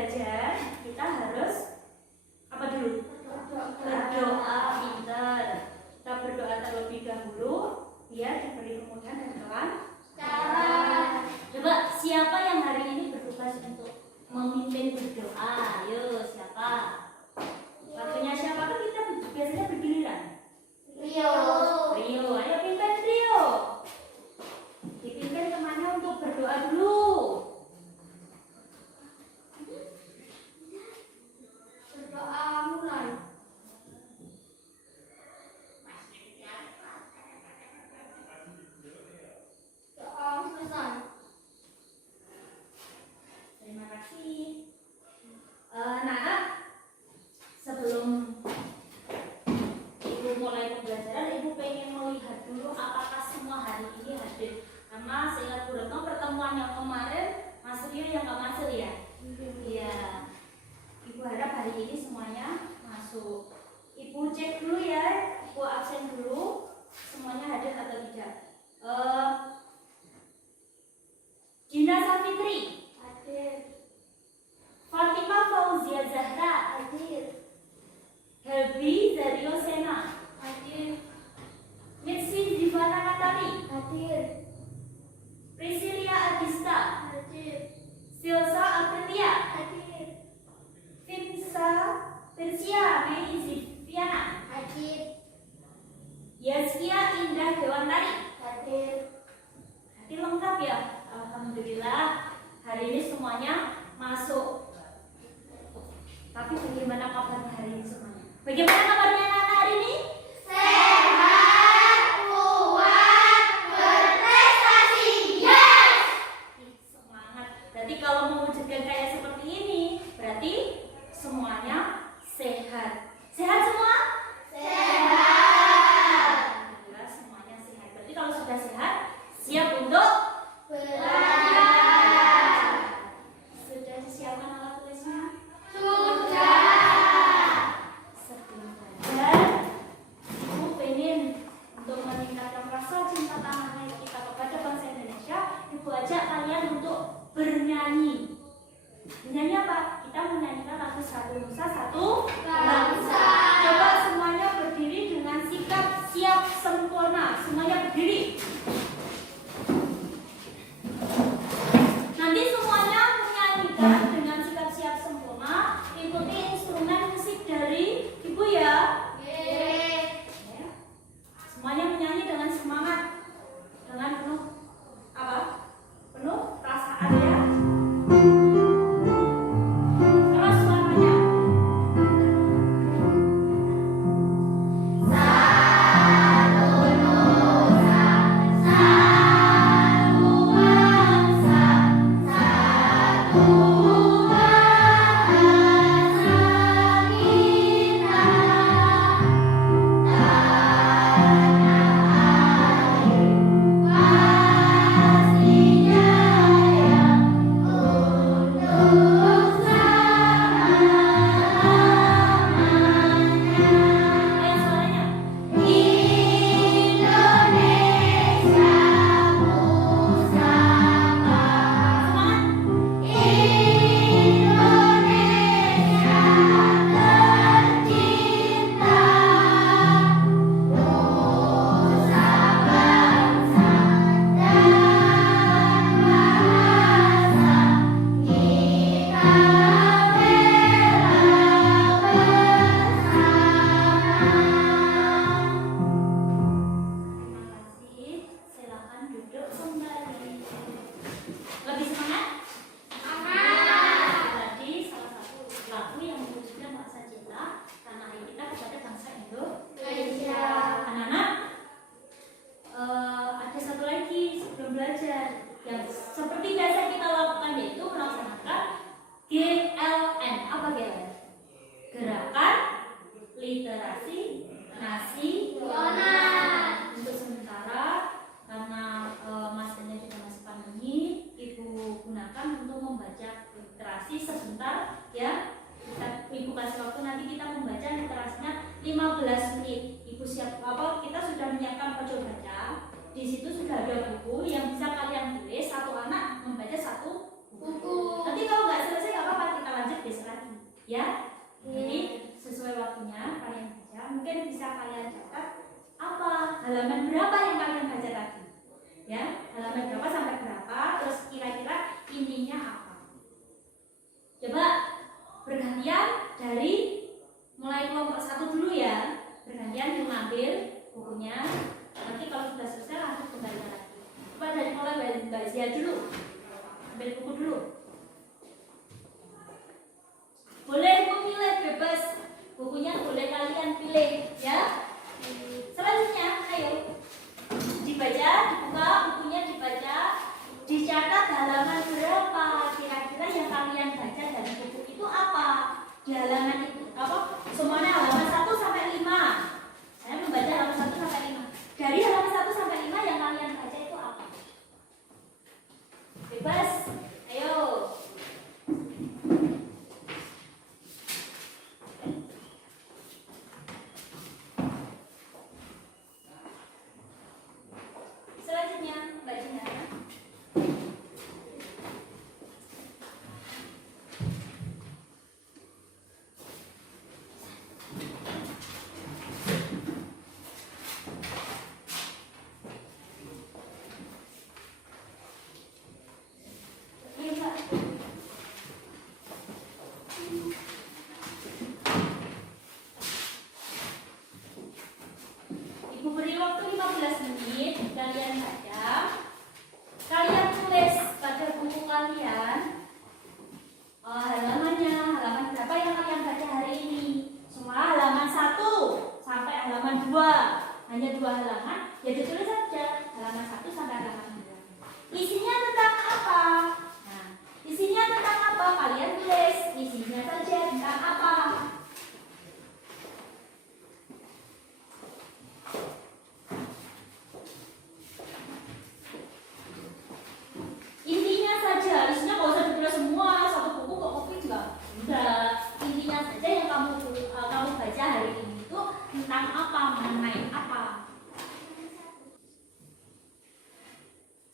belajar, kita harus apa dulu? Berdoa pintar. Kita berdoa terlebih dahulu biar diberi kemudahan dan kelancaran. Coba siapa yang hari ini bertugas untuk memimpin berdoa? Ayo siapa? Waktunya siapa? Kan kita biasanya bergiliran. Rio, ayo pimpin Rio. Dipimpin kemana untuk berdoa dulu? Berdoa mulai. Doa selesai. Terima kasih. Nah, sebelum Ibu mulai pembelajaran, Ibu pengen melihat dulu apakah semua hari ini hadir. Karena seingat Bu Retno pertemuan yang kemarin Mas Rio yang nggak masuk ya? Iya. Ibu harap hari ini semuanya masuk. Ibu cek dulu ya, Ibu absen dulu semuanya hadir atau tidak. Gina Safitri hadir. Fatimah Fauzia Zahra hadir. Helbi Zario Sena hadir. Mitsi Divana Natali hadir. Priscilia Adista hadir. Silsa Aprilia hadir. Finsa Persia Mei Ziviana hadir. Yaskia Indah Dewantari hadir. Hadir lengkap ya? Alhamdulillah hari ini semuanya masuk. Tapi bagaimana kabarnya hari ini semuanya? Bagaimana kabarnya anak-anak hari ini? Sehat, kuat, berprestasi, yes! Semangat. Berarti kalau mewujudkan kayak seperti ini, berarti semuanya sehat. Sehat semua? Sehat. Alhamdulillah semuanya sehat. Berarti kalau sudah sehat, siap untuk belajar. Sudah disiapkan alat tulisnya? Sudah. Sebelum belajar, Ibu pengen untuk meningkatkan rasa cinta tanah air kita kepada bangsa Indonesia, Ibu ajak kalian untuk bernyanyi. Bernyanyi apa? Kita menyanyikan lagu Satu Nusa Satu Bangsa. Coba semuanya berdiri dengan sikap siap sempurna. Semuanya berdiri. Nanti semuanya menyanyikan dengan sikap siap sempurna. Ikuti instrumen musik dari Ibu ya. Ya. Semuanya menyanyi dengan semangat, dengan penuh apa? Penuh perasaan ya. Keras suaranya. Yang seperti biasa kita lakukan yaitu melaksanakan Ya, jadi sesuai waktunya kalian baca. Mungkin bisa kalian catat apa halaman berapa yang kalian baca tadi. Ya, halaman berapa sampai berapa, terus kira-kira intinya apa. Coba bergantian dari mulai kelompok 1 dulu ya. Bergantian mengambil bukunya. Nanti kalau sudah selesai langsung kembali lagi. Coba dari mulai Mbak Zia dulu. Ambil buku dulu. Boleh memilih bebas. Bukunya boleh kalian pilih ya. Selanjutnya ayo dibaca, dibuka bukunya, dibaca, dicatat halaman berapa kira-kira yang kalian baca dari buku itu apa. Di halaman itu apa? Semuanya halaman 1 sampai 5. Saya membaca halaman 1 sampai 5. Dari halaman 1 sampai 5 yang kalian baca itu apa? Bebas. Ayo. Selanjutnya, Mbak Gina. Ayo, Mbak. Ibu beri waktu 15 menit, kalian baca. Kalian tulis pada buku kalian halamannya, halaman berapa yang kalian baca hari ini. Semua halaman 1 sampai halaman 2. Hanya 2 halaman, ya ditulis saja halaman 1 sampai halaman 2. Isinya tentang apa? Nah, isinya tentang apa? Kalian tulis isinya saja tentang apa. Intinya saja, isinya nggak usah ditulis semua, satu buku kok kopi juga enggak. Intinya saja yang kamu baca hari ini itu tentang apa, mengenai apa.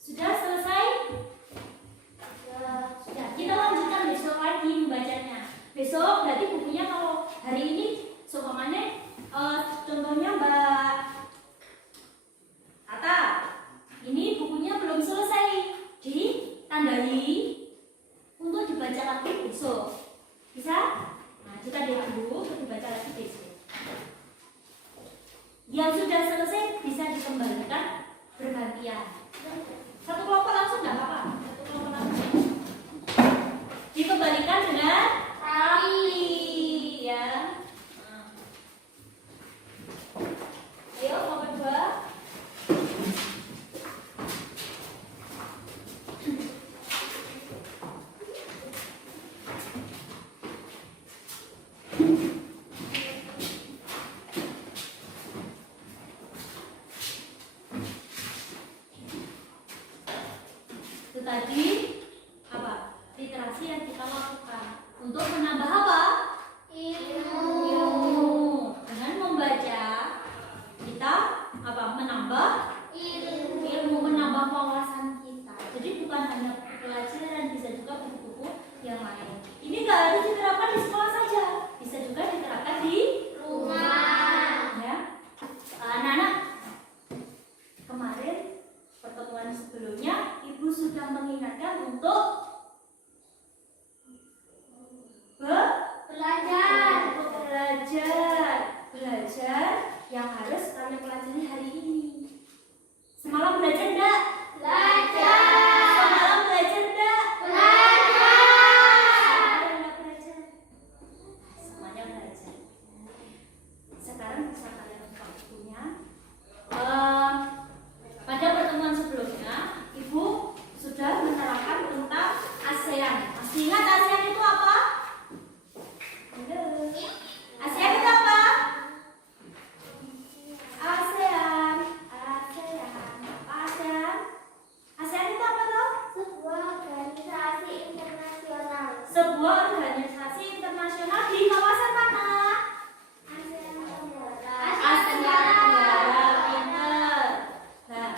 Sudah selesai? Sudah. Kita lanjutkan besok lagi membacanya. Besok berarti bukunya kalau hari ini seumpamanya contohnya Mbak Tata, ini bukunya belum selesai, ditandai untuk dibaca lagi besok. Bisa? Nah, kita lihat dulu untuk dibaca lagi besok. Yang sudah selesai bisa dikembalikan bergantian. Satu kelompok langsung nggak apa-apa. Satu kelompok langsung. Dikembalikan dengan rapi, ya. Ayo kelompok 2. Itu tadi apa? Literasi yang kita lakukan untuk menambah apa? Ilmu. Dengan membaca kita apa? Menambah ilmu, menambah wawasan kita. Jadi bukan hanya pelajaran, bisa juga buku-buku yang lain. Ini nggak harus diterapkan di sekolah saja, bisa juga diterapkan di rumah. Ya, anak-anak. Kemarin pertemuan sebelumnya Ibu sudah mengingatkan untuk belajar yang harus kalian pelajari hari ini. Semalam belajar enggak? Belajar. Semalam belajar enggak? Belajar. Semuanya enggak belajar? Semuanya belajar. Sekarang bisa kalian buka bukunya. Pada pertemuan sebelumnya, Ibu sudah menerangkan tentang ASEAN. Masih ingat ASEAN itu apa? ASEAN itu apa? ASEAN. ASEAN itu apa toh? Sebuah organisasi internasional. Sebuah organisasi internasional di kawasan mana? Asia Tenggara. Pintar. Nah,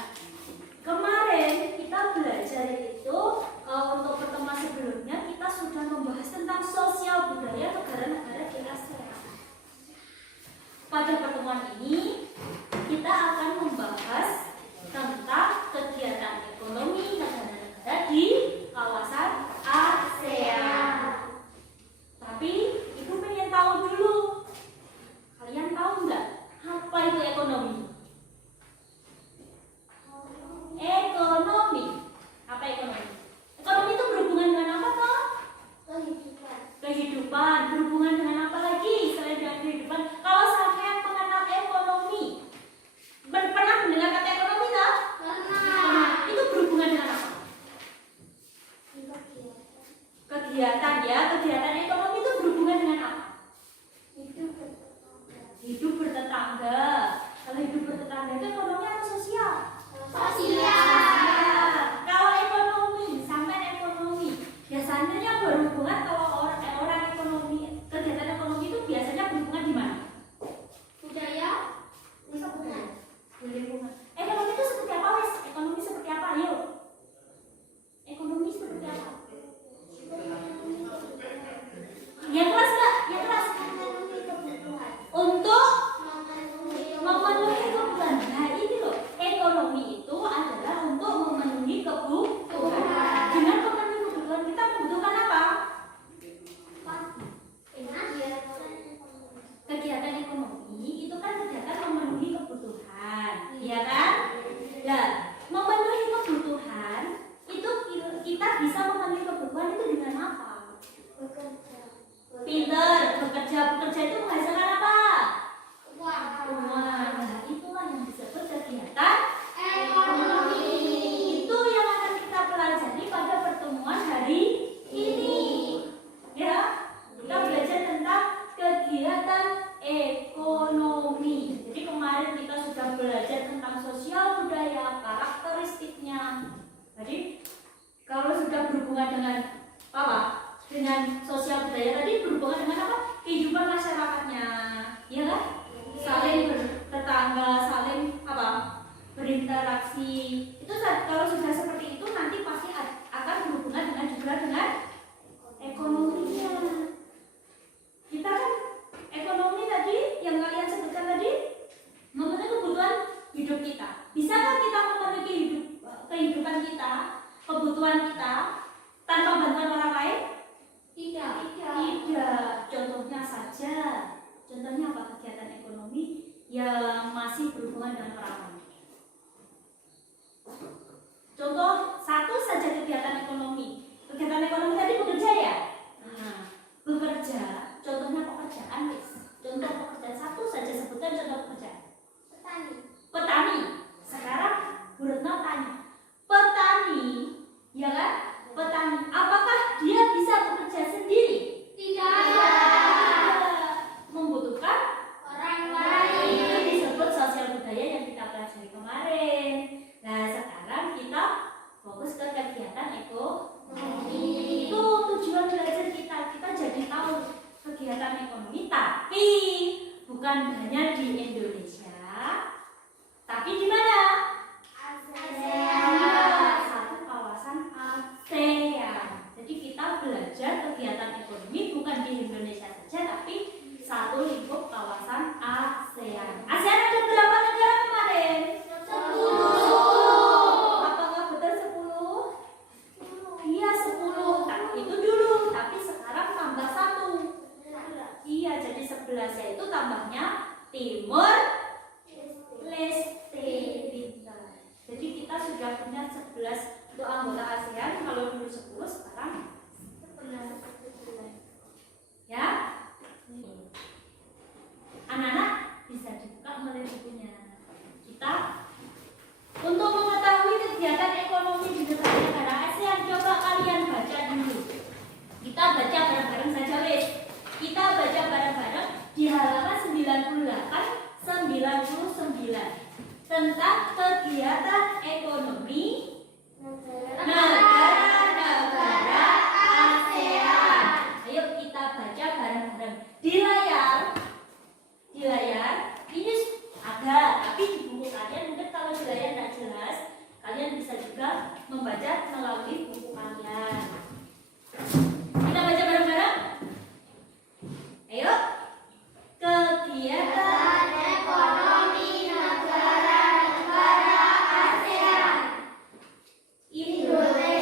kemarin kita belajar itu untuk pertemuan sebelumnya kita sudah membahas tentang sosial budaya negara jelaskan ya, kegiatan ekonomi itu berhubungan dengan apa? Hidup bertetangga. Kalau hidup bertetangga itu ekonomi atau sosial? Sosial. Kalau ekonomi, sampai ekonomi, biasanya berhubungan kalau orang ekonomi, kegiatan ekonomi itu biasanya berhubungan di mana? Budaya. Lingkungan. Ekonomi itu seperti apa, wes? Ekonomi seperti apa? Ayo. Ekonomi seperti apa? Yang keras nggak? Yang keras. Untuk memenuhi kebutuhan. Nah ini loh, ekonomi itu adalah untuk memenuhi kebutuhan. Dengan memenuhi kebutuhan kita membutuhkan apa? Kegiatan ekonomi itu kan kegiatan memenuhi kebutuhan, ya kan? Dan memenuhi kebutuhan itu kita bisa memenuhi kebutuhan itu dengan apa? Pinter, bekerja itu menghasilkan apa? Uang. Nah, itulah yang disebut kegiatan ekonomi. Itu yang akan kita pelajari pada pertemuan hari ini. Ya, kita belajar tentang kegiatan ekonomi. Jadi kemarin kita sudah belajar tentang sosial budaya, karakteristiknya. Jadi kalau sudah berhubungan dengan apa? Dengan sosial budaya tadi berhubungan dengan apa? Kehidupan masyarakatnya, ya kan? Saling bertetangga, saling apa? Berinteraksi. Itu kalau sudah seperti itu nanti pasti akan berhubungan dengan juga dengan ekonominya. Kita kan ekonomi tadi yang kalian sebutkan tadi memenuhi kebutuhan hidup kita. Bisakah kita memenuhi kehidupan kita, kebutuhan kita tanpa bantuan orang lain? Tidak. Contohnya saja. Contohnya apa kegiatan ekonomi yang masih berhubungan dengan orang lain? Contoh satu saja kegiatan ekonomi. Kegiatan ekonomi tadi bekerja ya? Nah, bekerja. Contohnya pekerjaan, guys. Contoh pekerjaan satu saja sebutkan contoh pekerjaan. Petani. Sekarang Bu Retno tanya. Petani, ya kan? Petani. Apakah dia bisa bekerja sendiri? Tidak. Membutuhkan orang lain. Itu disebut sosial budaya yang kita pelajari kemarin. Nah, sekarang kita fokus ke kegiatan ekonomi. Itu tujuan belajar kita. Kita jadi tahu kegiatan ekonomi, tapi bukan hanya di Indonesia, tapi di mana? ASEAN. Satu kawasan ASEAN. Jadi kita belajar kegiatan ekonomi bukan di Indonesia saja, tapi satu lingkup kawasan ASEAN. ASEAN ada berapa negara kemarin? 10. Apakah betul 10? Iya 10. Nah, itu dulu, tapi sekarang tambah 1. Iya, jadi 11, yaitu tambahnya Timur Leste. Jadi kita sudah punya 11 untuk anggota ASEAN. Kalau dulu 10, sekarang 11. Ya. Anak-anak bisa dibuka mulai bukunya. Kita untuk mengetahui kegiatan ekonomi di negara ASEAN, coba kalian baca dulu. Kita baca bareng-bareng saja, wes. Kita baca bareng-bareng di halaman 99 tentang kegiatan ekonomi negara-negara ASEAN. Ayo kita baca bareng-bareng di layar. Ini ada, tapi di buku kalian mungkin kalau di layar tidak jelas, kalian bisa juga membaca melalui buku kalian. Kita baca bareng-bareng. Ayo. Kegiatan ekonomi negara-negara ASEAN. Indonesia.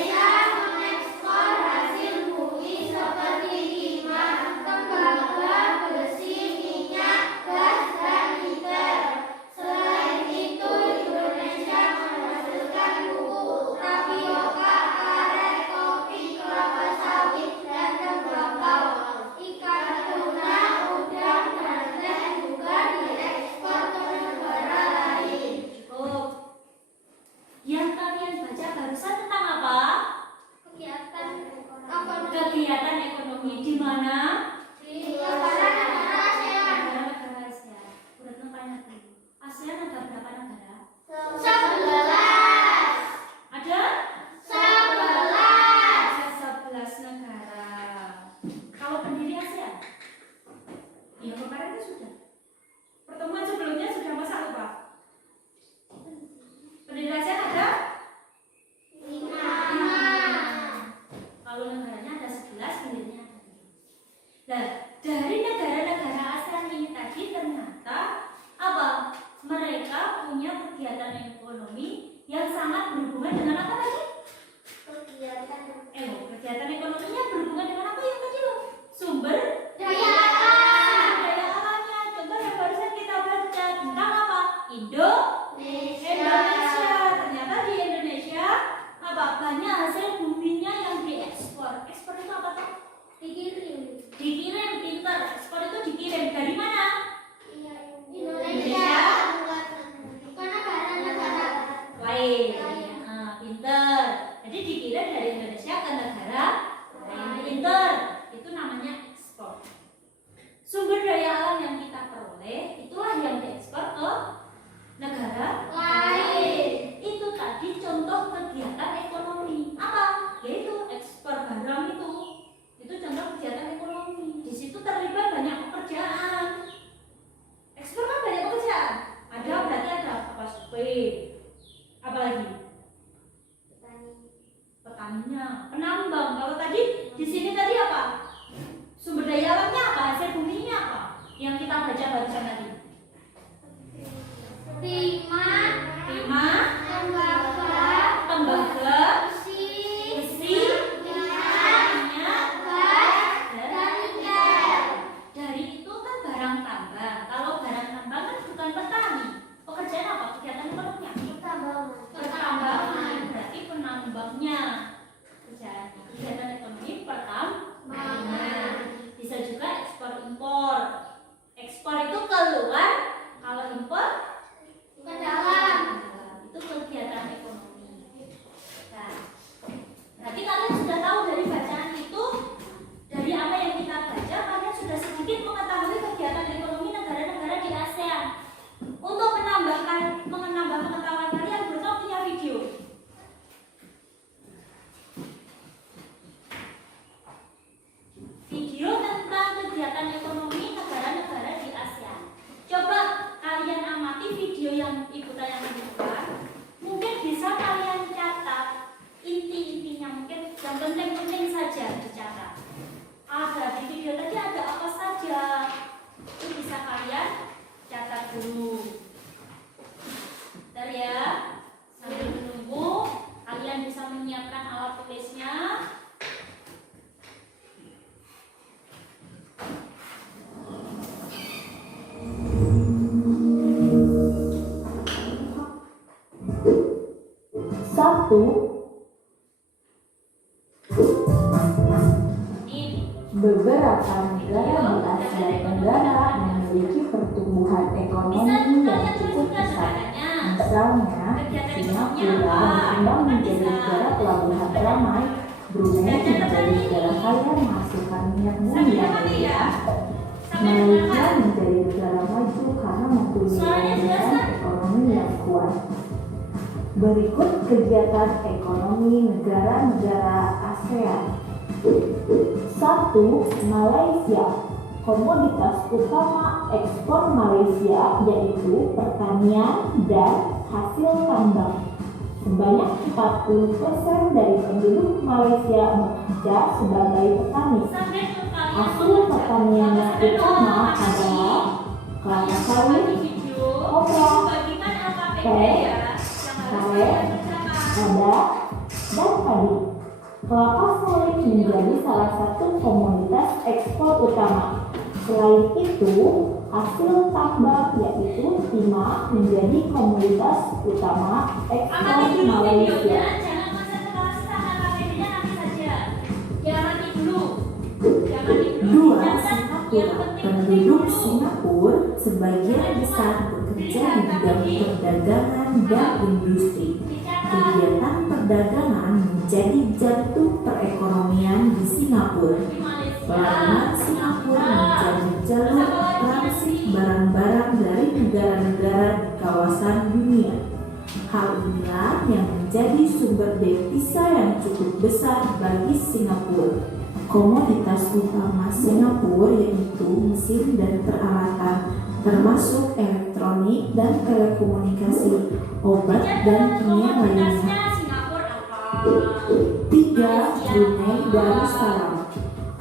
Muslim dari mana? Indonesia. Bukan negara-negara Lain. Pinter. Jadi dikirim dari Indonesia ke negara lain. Pinter. Itu namanya ekspor. Sumber daya alam yang kita peroleh itulah yang diekspor ke negara lain. Itu tadi contoh kegiatan ekonomi. Apa? Yaitu ekspor barang itu. Itu contoh kegiatan ekonomi. Di situ terlibat banyak pekerjaan. Ekspor kan banyak pekerjaan. Ada berarti ada apa supir. Apa lagi? Petaninya, penambang. Kalau tadi di sini tadi apa? Sumber daya alamnya apa? Hasil buminya apa? Yang kita baca barusan tadi. Timah, tembaga, besi, minyak, dan nikel. Dari itu kan barang tambang. Kalau barang tambang kan bukan petani. Pekerjaan apa? Kegiatan ekonominya? Pertambangan. Berarti penambangnya. Kegiatan ekonomi pertambangan. Bisa juga ekspor impor. Ekspor itu keluar, kalau impor ke dalam. itu kegiatan ekonomi. Nah, berarti kalian sudah tahu dari bacaan itu, dari apa yang kita baca, kalian sudah sedikit mengetahui kegiatan ekonomi negara-negara di ASEAN. Untuk menambah pengetahuan kalian, Bruno punya video. Video tentang kegiatan ekonomi negara-negara di ASEAN. Coba kalian amati video yang ibu tayangkan di depan. Mungkin bisa kalian catat inti-intinya, mungkin yang penting-penting saja dicatat. Ada di video tadi ada apa saja, itu bisa kalian catat dulu. Bentar ya, sambil menunggu kalian bisa menyiapkan alat tulisnya. Satu, beberapa negara di Asia Tenggara memiliki pertumbuhan ekonomi yang cukup besar. Misalnya, Singapura berkembang menjadi negara pelabuhan ramai, Brunei menjadi negara kaya menghasilkan minyak bumi yang melimpah, Malaysia menjadi negara maju karena mempunyai hubungan ekonomi yang kuat. Berikut kegiatan ekonomi negara-negara ASEAN. 1. Malaysia. Komoditas utama ekspor Malaysia yaitu pertanian dan hasil tambang. Sebanyak 40% dari penduduk Malaysia bekerja sebagai petani. Hasil pertanian yang utama adalah kelapa sawit, kopra, teh, karet, lada, dan padi. Kelapa sawit menjadi salah satu komoditas ekspor utama. Selain itu, hasil tambang yaitu timah menjadi komoditas utama ekspor Malaysia. Jangan konsentrasi sama KPD-nya nanti saja. Jangan dulu. Dua, Singapura. Penduduk Singapura sebagian besar bekerja di bidang perdagangan dan industri. Kegiatan perdagangan menjadi jantung perekonomian di Singapura. Pelabuhan Singapura menjadi jalur transit barang-barang dari negara-negara di kawasan dunia. Hal inilah yang menjadi sumber devisa yang cukup besar bagi Singapura. Komoditas utama Singapura yaitu mesin dan peralatan, termasuk elektronik dan telekomunikasi, obat dan kimia lainnya. 3. Brunei Darussalam.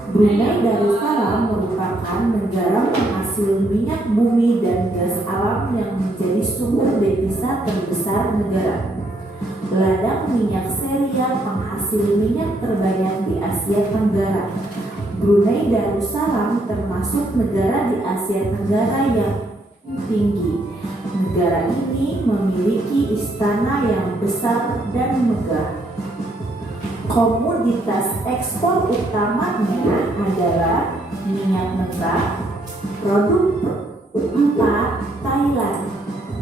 Brunei Darussalam merupakan negara penghasil minyak bumi dan gas alam yang menjadi sumber devisa terbesar negara. Ladang minyak serial penghasil minyak terbanyak di Asia Tenggara. Brunei Darussalam termasuk negara di Asia Tenggara yang tinggi. Negara ini memiliki istana yang besar dan megah. Komoditas ekspor utamanya adalah minyak mentah. Produk 4. Thailand.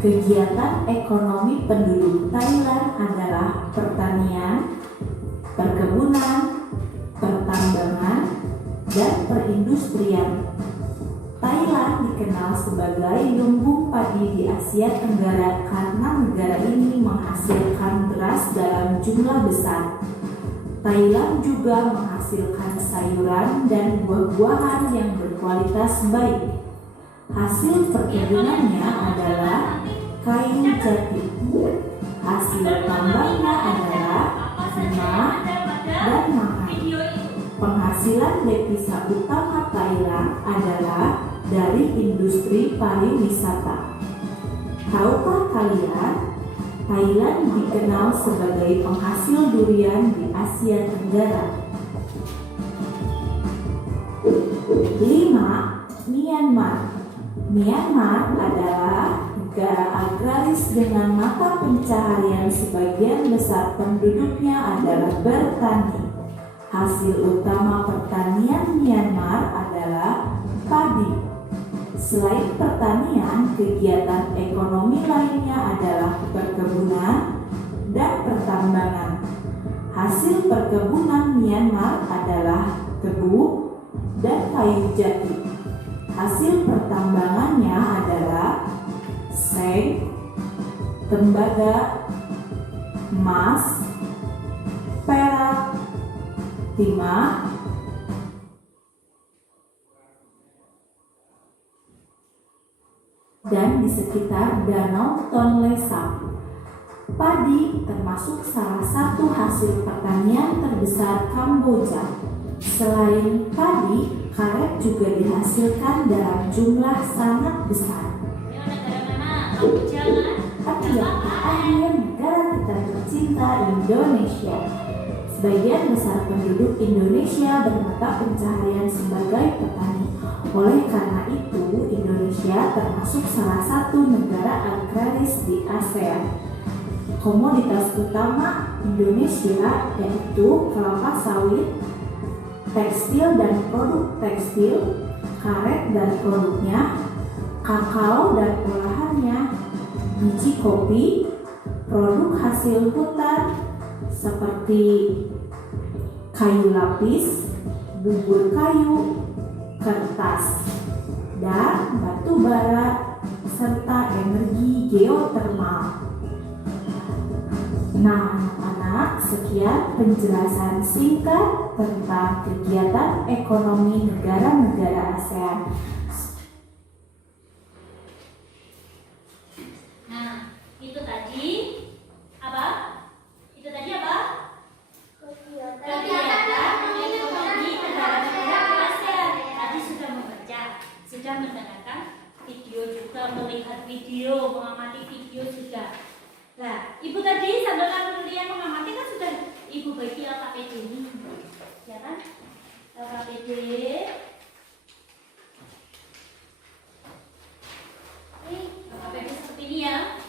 Kegiatan ekonomi penduduk Thailand adalah pertanian, perkebunan, pertambangan, dan perindustrian. Thailand dikenal sebagai lumbung padi di Asia Tenggara karena negara ini menghasilkan beras dalam jumlah besar. Thailand juga menghasilkan sayuran dan buah-buahan yang berkualitas baik. Hasil perkebunannya adalah kayu jati. Hasil tambangnya adalah timah dan mahar. Penghasilan devisa utama Thailand adalah dari industri pariwisata. Tahukah kalian, Thailand dikenal sebagai penghasil durian di Asia Tenggara. 5. Myanmar. Myanmar adalah negara agraris dengan mata pencaharian sebagian besar penduduknya adalah bertani. Hasil utama pertanian Myanmar adalah padi. Selain pertanian, kegiatan ekonomi lainnya adalah perkebunan dan pertambangan. Hasil perkebunan Myanmar adalah tebu dan kayu jati. Hasil pertambangannya adalah seng, tembaga, emas, perak, timah, dan di sekitar Danau Tonle Sap. Padi termasuk salah satu hasil pertanian terbesar Kamboja. Selain padi, karet juga dihasilkan dalam jumlah sangat besar. Tapi yang terakhir, negara kita tercinta Indonesia. Sebagian besar penduduk Indonesia bermata pencaharian sebagai petani. Oleh karena itu, Indonesia termasuk salah satu negara agraris di ASEAN. Komoditas utama Indonesia yaitu kelapa sawit, tekstil dan produk tekstil, karet dan produknya, kakao dan olahannya, biji kopi, produk hasil hutan seperti kayu lapis, bubur kayu, kertas, dan batu bara, serta energi geotermal. Nah, anak-anak, sekian penjelasan singkat tentang kegiatan ekonomi negara-negara ASEAN. Nah, itu tadi apa? Itu tadi apa? Kegiatan ekonomi negara-negara ASEAN. Tadi sudah membaca, sudah mendengarkan video juga, melihat video, mengamati video sudah. Nah, ibu tadi sambil kalian mengamati kan sudah ibu bagi LKPD ini, ya kan? LKPD. LKPD seperti ini ya.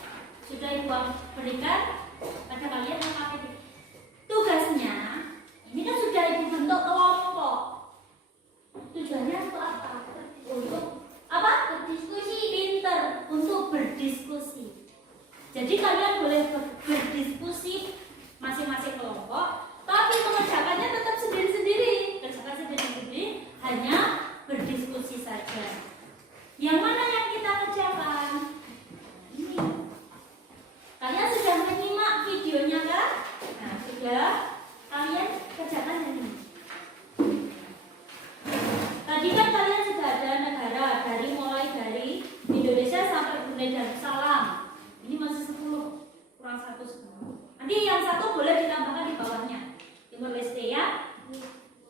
Sudah ibu berikan pada kalian LKPD. Tugasnya, ini kan sudah ibu bentuk kelompok. Tujuannya untuk apa? Untuk apa? Berdiskusi. Pinter, untuk berdiskusi. Jadi kalian boleh berdiskusi masing-masing kelompok, tapi mengerjakannya tetap sendiri-sendiri. Kerjakan sendiri-sendiri, hanya berdiskusi saja. Yang mana yang kita kerjakan? Ini. Kalian sudah menyimak videonya kan? Nah, sudah. Kalian kerjakan yang ini. Tadi kan kalian sudah ada negara mulai dari Indonesia sampai Brunei Darussalam. Ini masih 10, kurang 1 10. Nanti yang 1 boleh ditambahkan di bawahnya. Timor Leste ya.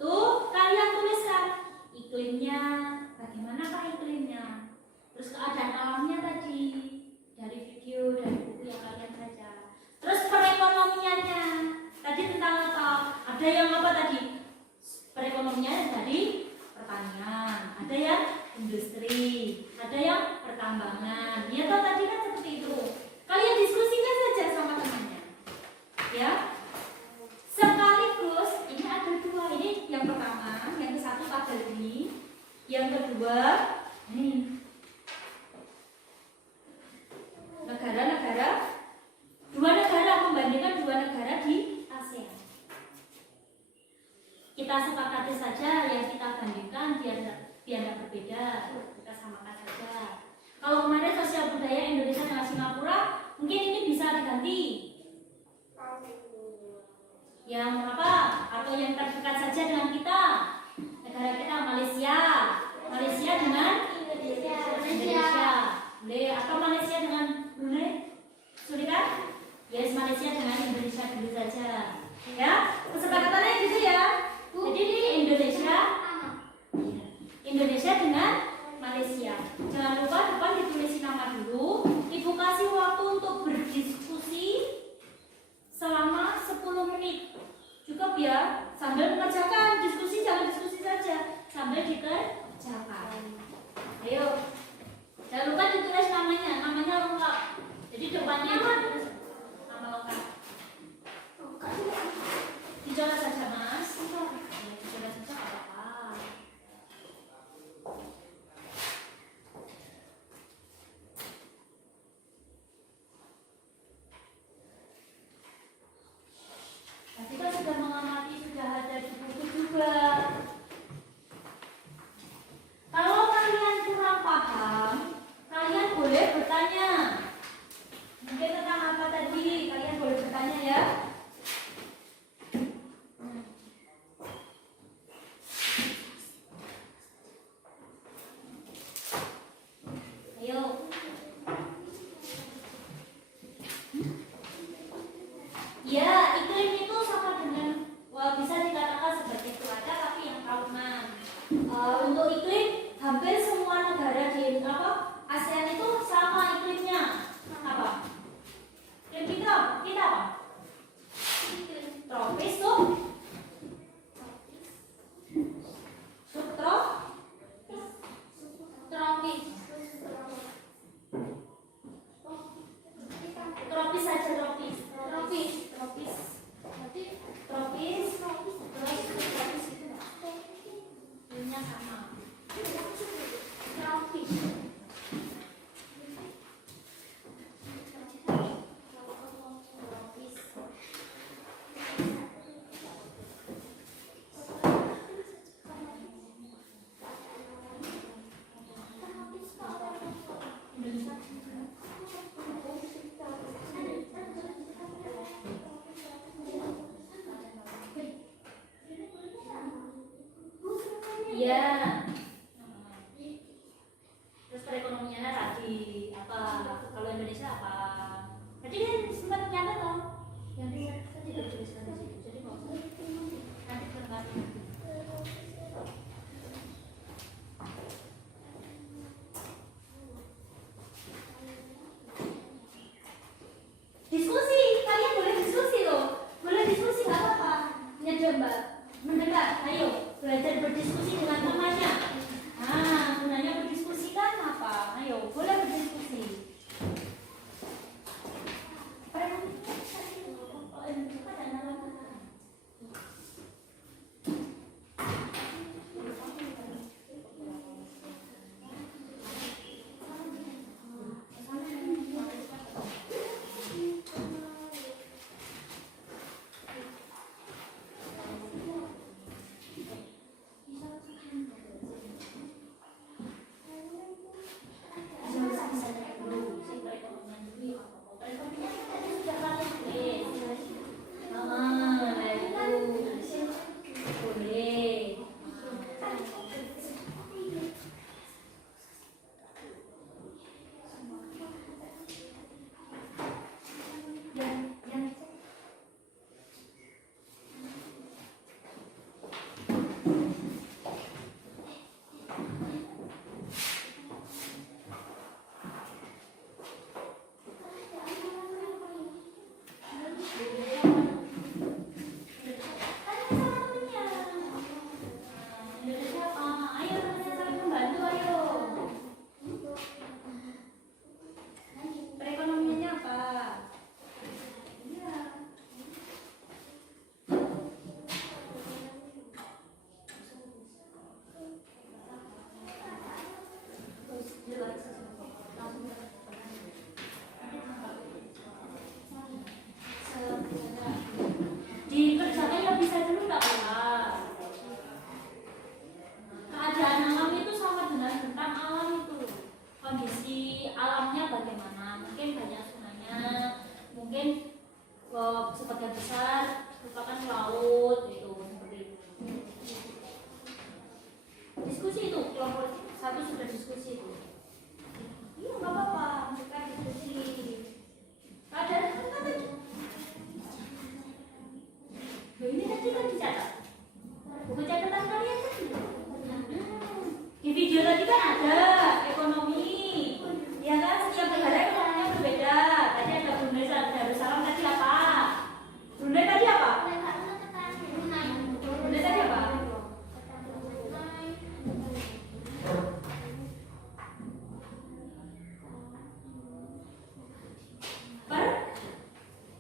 Tuh, kalian tuliskan iklimnya, bagaimanakah iklimnya. Terus keadaan alamnya tadi dari video, dari buku yang kalian baca. Terus perekonomiannya. Tadi tentang apa? Ada yang apa tadi? Perekonomian dari pertanian, ada yang industri, ada yang pertambangan. Ya toh tadi kan seperti itu. Kalian diskusikan saja sama temannya, ya. Sekaligus ini ada 2. Ini yang pertama, yang ke-1 tabel ini. kedua, ini negara-negara, dua negara membandingkan dua negara di ASEAN. Kita sepakati saja yang kita bandingkan biar tidak berbeda, kita samakan saja. Kalau kemarin sosial budaya Indonesia dengan Singapura, mungkin ini bisa diganti. Yang apa? Atau yang terdekat saja dengan kita. Negara kita Malaysia. Malaysia dengan Indonesia. Boleh. Atau Malaysia dengan Brunei. Sulit kan? Yes, Malaysia dengan Indonesia dulu saja. Ya, kesepakatannya gitu ya. Jadi ini Indonesia dengan Malaysia. Jangan lupa depan ditulis nama dulu. Ibu kasih waktu untuk berdiskusi selama 10 menit. Cukup ya, sambil mengerjakan. Diskusi, jangan diskusi saja, sambil dikerjakan. Ayo, jangan lupa ditulis namanya lengkap. Jadi depannya ditulis nama lengkap. Dicoba saja mas. Dicoba saja nggak apa-apa. Nah, kita sudah mengamati, sudah ada di buku juga. Kalau kalian kurang paham, kalian boleh bertanya. Mungkin tentang apa tadi, kalian boleh bertanya ya. Ayo. Ya, iklim itu sama dengan bisa dikatakan sebagai cuaca tapi yang tahunan. Untuk iklim hampir semua negara di ASEAN itu sama iklimnya. Apa? Iklim kita apa? Tropis tuh. Tropis saja tropis. Iklimnya sama. Iya. Terus perekonomiannya tadi apa? Kalau Indonesia apa? Tadi kan sempat nyata toh. Yang tadi udah tuliskan di situ. Jadi nggak usah. Nanti berkali. Diskusi, kalian boleh diskusi loh. Boleh diskusi nggak apa-apa. Mendengar, ayo belajar berdiskusi dengan temannya. Gunanya berdiskusi kan apa? Ayo, boleh berdiskusi. Diskusi itu kelompok satu sudah diskusi itu. Iya nggak apa-apa, mereka diskusi. Ada kan tadi. Loh, ini tadi kan dicatat. Buku catatan kalian tadi. Di video tadi kan ada ekonomi. Ya kan setiap negara ekonominya berbeda. Tadi ada Brunei Darussalam tadi apa? Brunei tadi apa? Brunei tadi apa?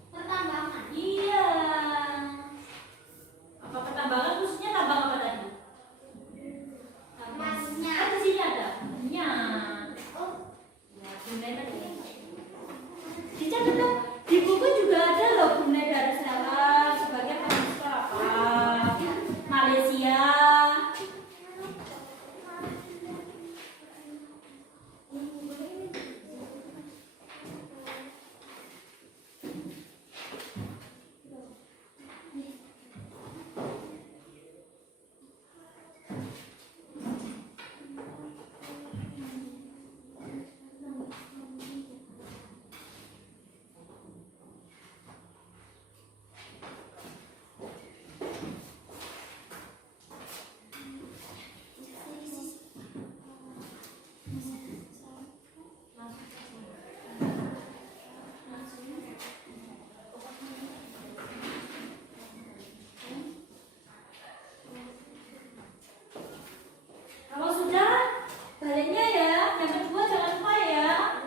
Pertambangan. Iya. Apa pertambangan khususnya tambang apa tadi? Emasnya. Kan di sini ada. Iya. Oh, Ya, Brunei tadi. Dicatat dong. Di buku juga ada loh Brunei Darussalam sebagai pengekspor apa? Malaysia. Kalau sudah, baliknya ya. Yang kedua jangan lupa ya.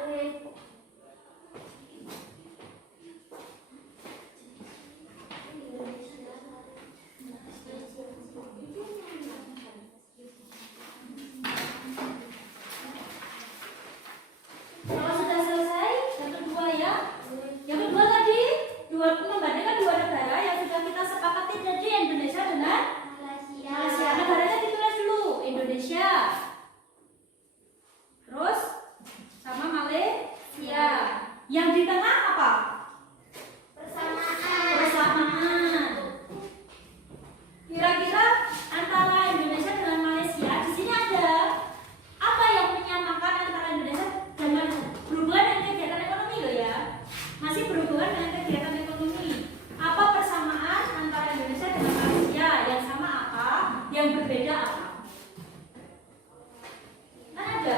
Kalau sudah selesai, yang kedua ya. Yang kedua tadi, membandingkan dua negara yang sudah kita sepakati tadi, Indonesia dengan Malaysia. Negaranya ditulis dulu, Indonesia. Terus sama Malaysia. Yang di tengah apa? Persamaan. Kira-kira antara Indonesia dengan Malaysia di sini ada apa yang menyamakan antara Indonesia dan Malaysia? Berhubungan dengan kegiatan ekonomi loh ya. Masih berhubungan dengan kegiatan ekonomi. Apa persamaan antara Indonesia dengan Malaysia? Yang sama apa? Yang berbeda apa? Kan ada.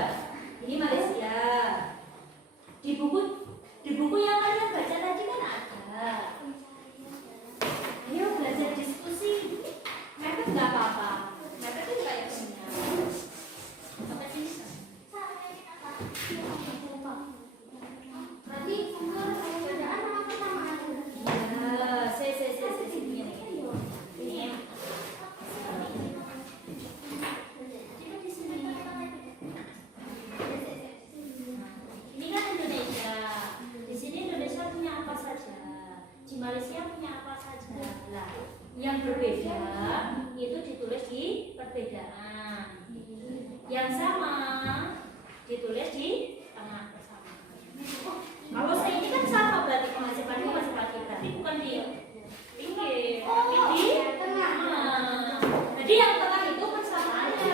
Ini Malaysia. Di buku yang kalian baca tadi kan ada. Ayo belajar diskusi. Mepet nggak apa-apa. Mepet itu kayak punya. Sampai sini. berarti unsur perbedaan sama persamaan. Ya, sini. Ini. Ini kan Indonesia. Di sini Indonesia punya apa saja. Di Malaysia punya apa saja. Lah, yang berbeda itu ditulis di perbedaan. Yang sama ditulis di tengah persamaan. Kalau saya ini kan sama berarti penghasilannya masih pakai berarti bukan di pinggir, tapi di tengah. Jadi yang tengah itu persamaannya.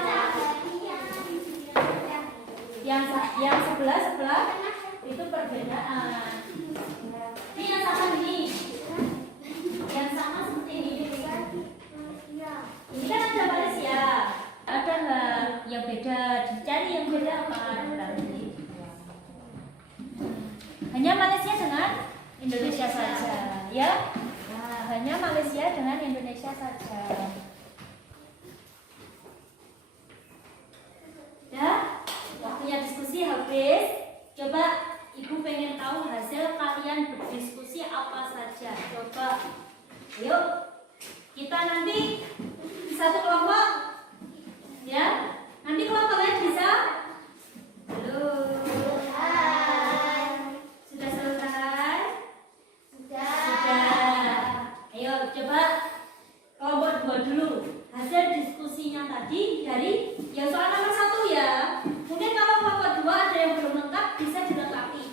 Yang sebelah itu perbedaan. Ini yang sama ini. Yang sama seperti ini. Ini kan ada Malaysia. Ada nggak yang beda? Dicari yang beda apa? Hanya Malaysia dengan Indonesia saja, ya. Nah, hanya Malaysia dengan Indonesia saja. Ya, waktunya diskusi habis. Coba Ibu pengen tahu hasil kalian berdiskusi apa saja. Coba, yuk. Kita nanti satu kelompok, ya. Nanti kelompok kalian bisa. Halo. Sudah selesai? Sudah. Ayo coba kelompok 2 dulu. Hasil diskusinya tadi dari yang soal nomor 1 ya. Mungkin kalau kelompok 2 ada yang belum lengkap bisa dilengkapi.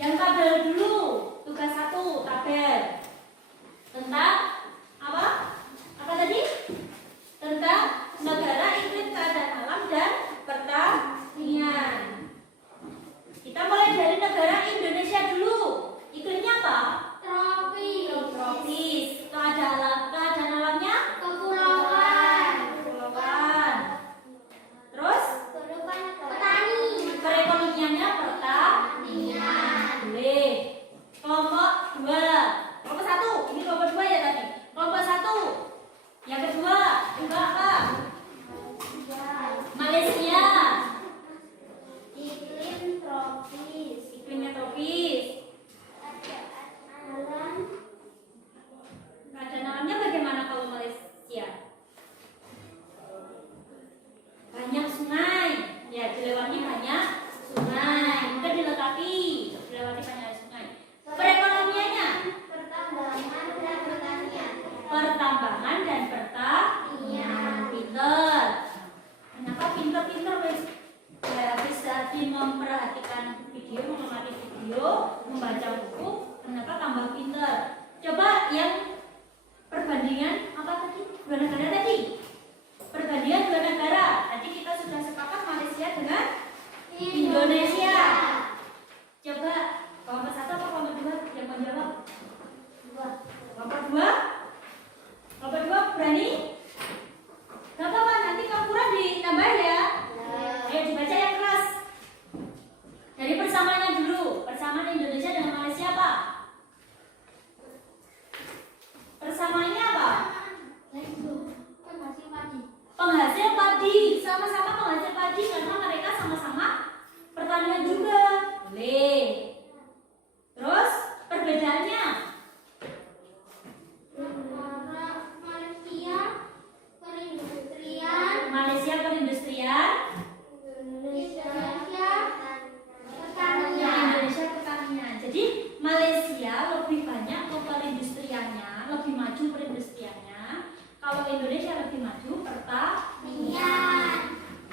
Yang tabel dulu, tugas 1 tabel tentang apa? Apa tadi? Tentang negara iklim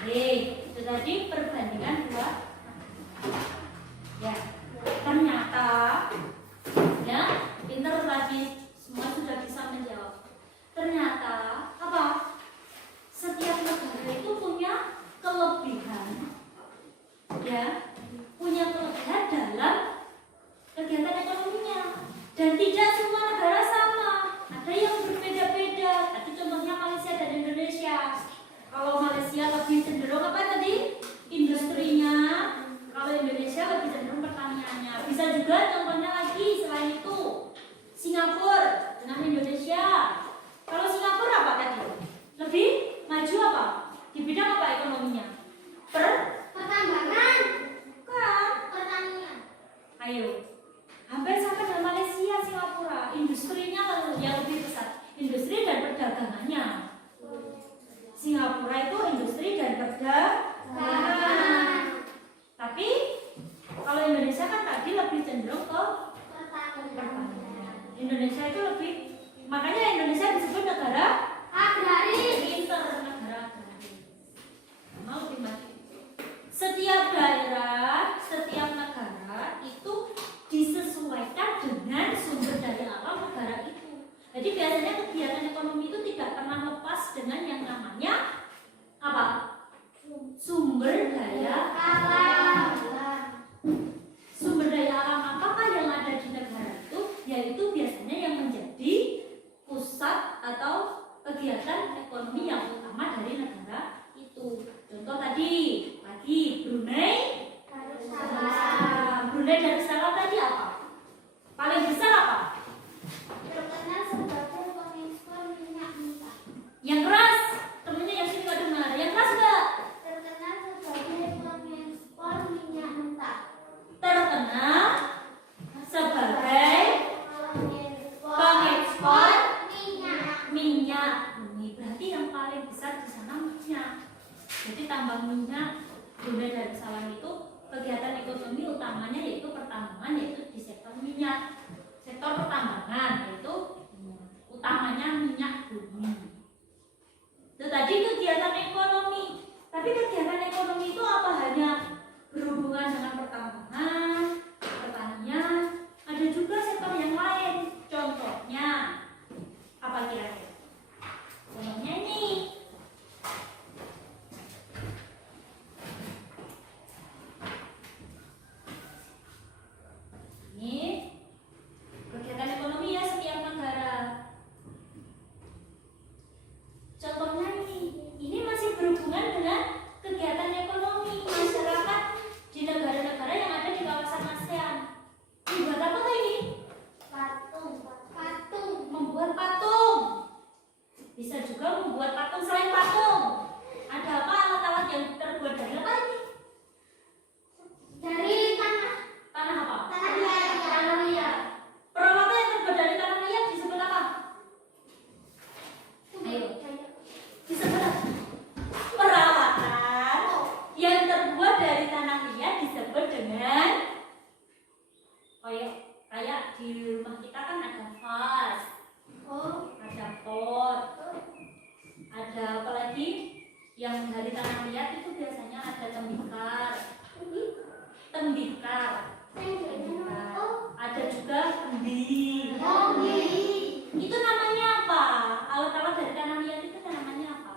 Oke, itu tadi perbandingan dua. Ya, ternyata ya, pinter lagi, semua sudah bisa menjawab. Ternyata apa? Setiap negara itu punya kelebihan, ya, punya kelebihan dalam kegiatan ekonominya. Dan tidak semua negara sama, ada yang berbeda-beda. Tadi contohnya Malaysia dan Indonesia. Kalau Malaysia lebih cenderung apa tadi? Industrinya. Kalau Indonesia lebih cenderung pertaniannya. Bisa juga contohnya lagi selain itu Singapura dengan Indonesia. Kalau Singapura apa tadi? Lebih maju apa? Di bidang apa ekonominya? Pertambangan. Bukan. Pertanian. Ayo. Hampir sama dengan Malaysia, Singapura. Industrinya yang lebih besar. Industri dan perdagangannya. Singapura itu industri dan perdagangan. Tapi kalau Indonesia kan tadi lebih cenderung ke pertanian. Indonesia itu lebih, makanya Indonesia disebut negara Agraris. pinter, negara agraris. Mau lebih maju. Setiap daerah, setiap negara itu disesuaikan dengan sumber daya alam negara itu. Jadi biasanya kegiatan ekonomi itu tidak pernah lepas dengan yang namanya apa? Sumber daya alam. Sumber daya alam apakah yang ada di negara itu? Yaitu biasanya yang menjadi pusat atau kegiatan ekonomi yang utama dari negara itu. Contoh tadi, lagi Brunei Darussalam. Brunei Darussalam tadi apa? Paling besar apa? Terkenal sebagai pengekspor minyak mentah. Yang keras, temennya yang sini nggak dengar. Yang keras nggak? Terkenal sebagai pengekspor minyak mentah. Terkenal sebagai pengekspor minyak bumi. Berarti yang paling besar di sana minyak. Jadi tambang minyak Brunei Darussalam itu kegiatan ekonomi utamanya yaitu pertambangan, yaitu di sektor minyak. Sektor pertambangan yaitu utamanya minyak bumi. Itu tadi kegiatan ekonomi. Tapi kegiatan ekonomi itu apa hanya berhubungan dengan pertambangan, pertanian? Ada juga sektor yang lain. Contohnya apa kira-kira? Contohnya ini. Ini kegiatan ekonomi ya setiap negara. Contohnya ini masih berhubungan dengan kegiatan ekonomi masyarakat di negara-negara yang ada di kawasan ASEAN. Dibuat apa ini? Patung. Membuat patung. Bisa juga membuat patung selain patung. Ada apa alat-alat yang terbuat dari apa ini? Dari tanah. Tanah apa? Tanah liat. Tanah liat. Peralatan yang terbuat dari tanah liat disebut apa? Ayo. Disebut apa? Peralatan yang terbuat dari tanah liat disebut dengan kayak di rumah kita kan ada vas, ada pot, ada apa lagi yang dari tanah liat itu biasanya ada tembikar. Ada juga kendi. Itu namanya apa? Alat-alat dari tanah liat itu namanya apa?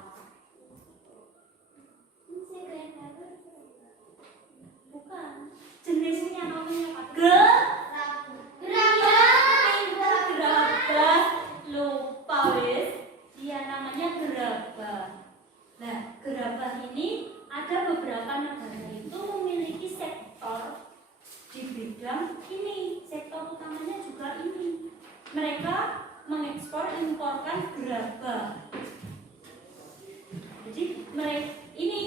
Bukan. Jenisnya namanya apa? Gerabah. Lupa wis. Dia namanya gerabah. Nah, gerabah ini ada beberapa negara itu memiliki sektor di bidang ini. Sektor utamanya juga ini. Mereka mengekspor imporkan gerabah. Jadi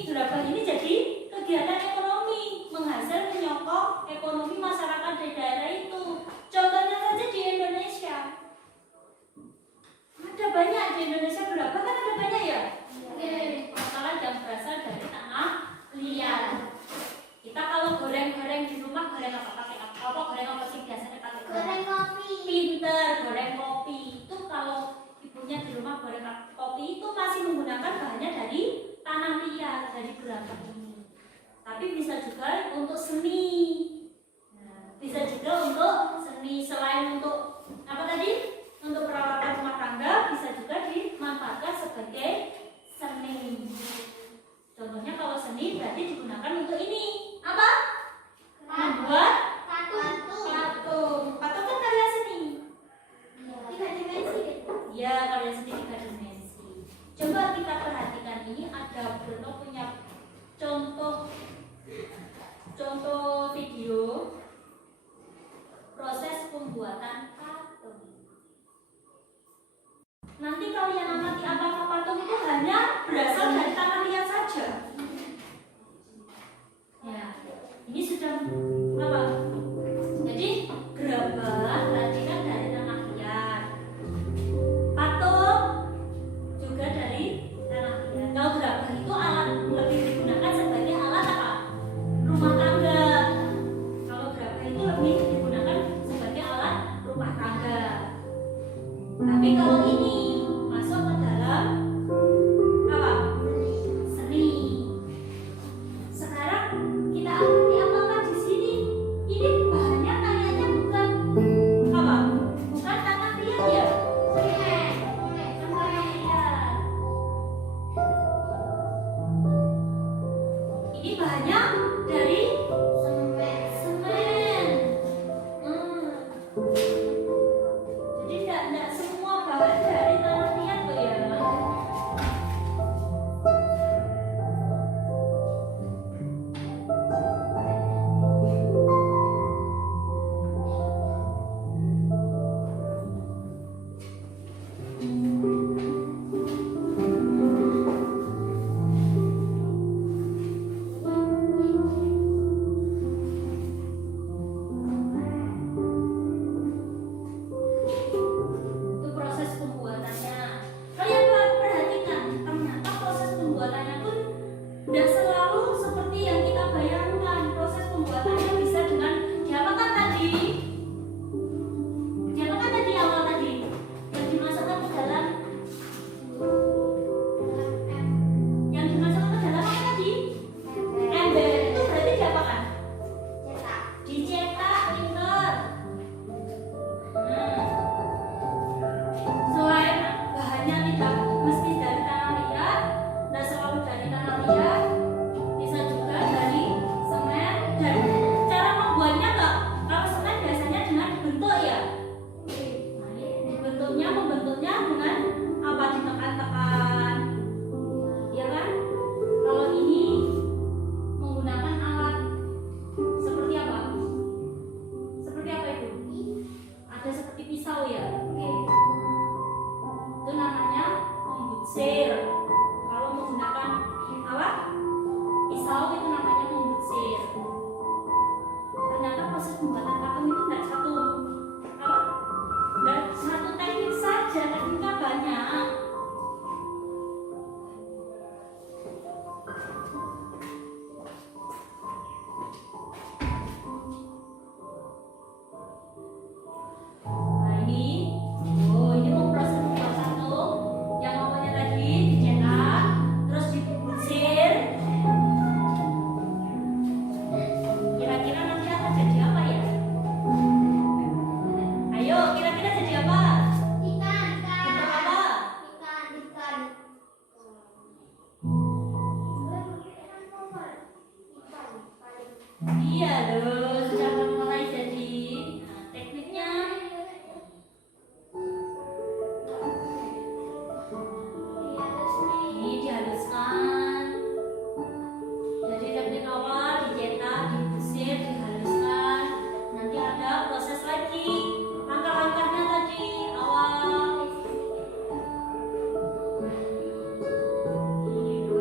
gerabah ini jadi kegiatan ekonomi, menghasil menyokong ekonomi masyarakat di daerah itu. Contohnya saja di Indonesia. Ada banyak di Indonesia gerabah kan ada banyak ya? Masalah yang berasal dari tanah liat. dari gerakan ini. Tapi bisa juga untuk seni. Nah, bisa juga untuk seni selain untuk apa tadi? Untuk perawatan rumah tangga bisa juga dimanfaatkan sebagai seni. Contohnya kalau seni berarti digunakan untuk ini. Apa? Membuat patung. Patung kan karya seni. 3 dimensi. Ya, karya seni 3 dimensi. Coba kita perhatikan ini ada Bruno punya contoh video proses pembuatan patung. Nanti kalian amati apakah patung itu hanya berasal dari tanah liat saja. Ya, ini sudah apa? Jadi gerabah tadi kan dari tanah liat, patung juga dari tanah liat. Kalau gerabah itu alat lebih digunakan sebagai alat apa? Rumah tangga. Kalau gerabah itu lebih digunakan sebagai alat rumah tangga. Tapi kalau ini masuk ke dalam apa? Seni. Sekarang kita amati apakah di sini ini bahannya kayaknya bukan apa? Bukan tanah liat ya? Tanah liat. Ini bahannya dari semen. Jadi tidak semua bahan dari tanah liat kok ya. Itu proses pembuatannya. Kalian perhatikan, ternyata proses pembuatannya pun tidak selalu seperti yang kita bayangkan. Proses pembuatannya bisa dengan diapakan tadi? Diapakan tadi awal tadi? Yang dimasukkan ke dalam apa tadi? Ember. Itu berarti diapakan? Dicetak printer. Selain bahannya tidak mesti dari tanah liat, tidak selalu dari tanah liat, bisa juga dari semen. Dan cara membuatnya enggak? Kalau semen biasanya dengan bentuk ya. Membentuknya dengan apa? Ditekan-tekan, ya kan? Kalau ini menggunakan alat seperti apa? Seperti apa itu? Ada seperti pisau ya. Oke. Itu namanya membutsir. Kalau menggunakan alat pisau itu namanya membutsir. Ternyata proses pembuatan patung itu tidak satu apa? Tidak satu teknik saja, tekniknya banyak. Nah ini mau proses pembuat patung yang awalnya tadi dicetak, terus dibutsir. Kira-kira nanti akan jadi apa ya? Ayo, kira-kira jadi apa? Bentuk apa? Iya loh, sudah mulai jadi. Nah, tekniknya ini dihaluskan. Jadi teknik awal dicetak, dibusir, dihaluskan. Nanti ada proses lagi. Langkah-langkahnya tadi awal.